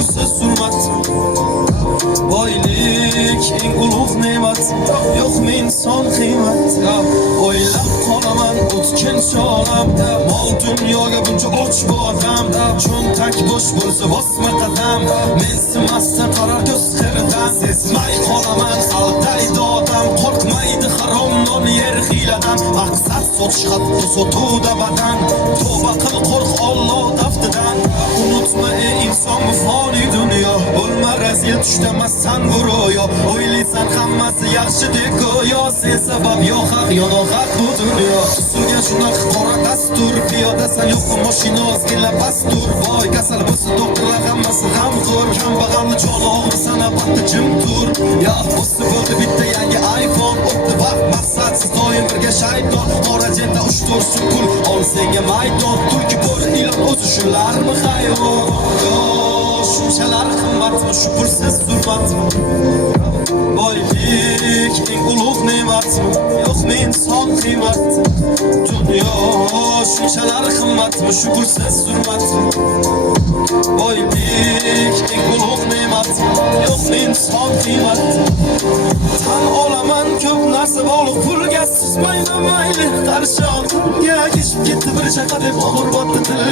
pulsiz zulmat. Boylik eng ulug' ne'mat, yo'qmi inson qiymat. O'ylab qolaman o'tkinchi olam, mol dunyoga buncha och bu odam. Cho'ntak bo'sh bo'lsa bosma qadam, mensimasdan qarar ko'z qiridan. Sezmay qolaman aldaydi odam, qo'rqmaydi harom non yer hiyladan. Maqsad sotish hatto sotuvda badan, tavba qil qo'rq Alloh daftidan. Unutma ey inson bu foniy dunyo, bo'lma razil tushdamassan bu ro'yo. O'ylaysan hammasi yaxshi deb go'yo, sen sabab yo haq yo nohaq bu dunyo. Tuzilgan shunaqa qora dastur, piyodasan yo'qmi mashina ozgina pastur. Voy kasal bo'lsa doktorlar hammasi g'amxo'r, kambag'alni joni og'risa navbatda jim tur. Ya bo'lsa bo'ldi bitta yangi iPhone, o'tdi vaqt maqsadsiz doim birga shayton. Orajenda 3-4 so'm pul ol senga maydon, tulki bo'l ilon o'zi shularmi hayvon. Shunchalar qimmatmi shu pulsiz zulmatmi? Boylik eng ulug' ne'matmi, yo'qmi inson qiymat? Dunyo shunchalar qimmatmi shu pulsiz zulmatmi? Boylik eng ulug' ne'matmi, yo'qmi inson qiymat? Tan olaman ko'p narsa bog'liq pulga, susmayman mayli qarshi oqimga. Kechib ketdi bir chaqa deb og'ir botdi dil.